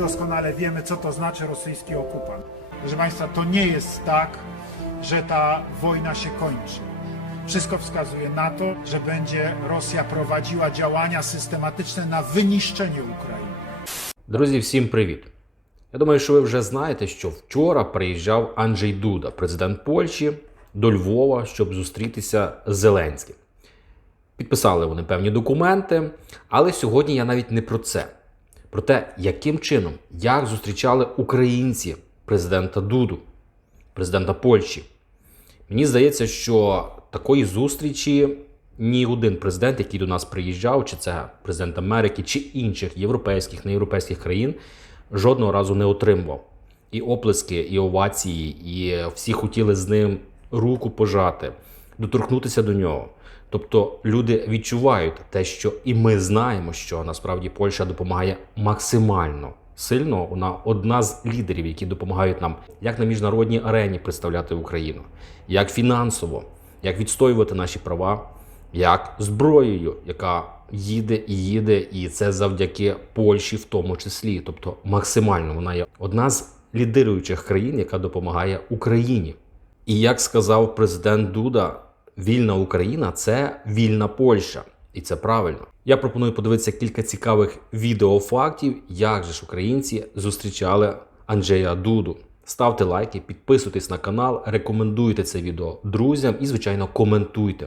doskonale wiemy, co to znaczy rosyjski okupant. Proszę Państwa, to nie jest tak, że ta wojna się kończy. Wszystko wskazuje na to, że będzie Rosja prowadziła działania systematyczne na wyniszczenie Ukrainy. Друзі, всім привіт! Я думаю, що ви вже знаєте, що вчора приїжджав Анджей Дуда, президент Польщі, до Львова, щоб зустрітися з Зеленським. Підписали вони певні документи, але сьогодні я навіть не про це. Про те, яким чином, як зустрічали українці президента Дуду, президента Польщі. Мені здається, що такої зустрічі ні один президент, який до нас приїжджав, чи це президент Америки, чи інших європейських, неєвропейських країн, жодного разу не отримував. І оплески, і овації, і всі хотіли з ним руку пожати, доторкнутися до нього. Тобто люди відчувають те, що і ми знаємо, що насправді Польща допомагає максимально сильно. Вона одна з лідерів, які допомагають нам як на міжнародній арені представляти Україну, як фінансово, як відстоювати наші права, як зброєю, яка їде і їде, і це завдяки Польщі, в тому числі. Тобто, максимально вона є одна з лідируючих країн, яка допомагає Україні. І як сказав президент Дуда, вільна Україна це вільна Польща, і це правильно. Я пропоную подивитися кілька цікавих відеофактів, як же ж українці зустрічали Анджея Дуду. Ставте лайки, підписуйтесь на канал, рекомендуйте це відео друзям і, звичайно, коментуйте.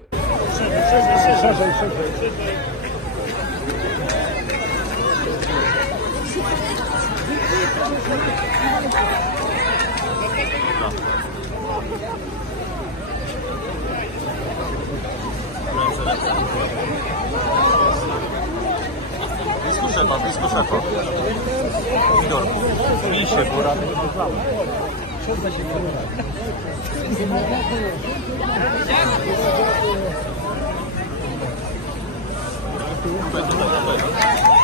szefa, blisko szefa. Widorku. Bij się, bo rady. Tutaj, tutaj, tutaj.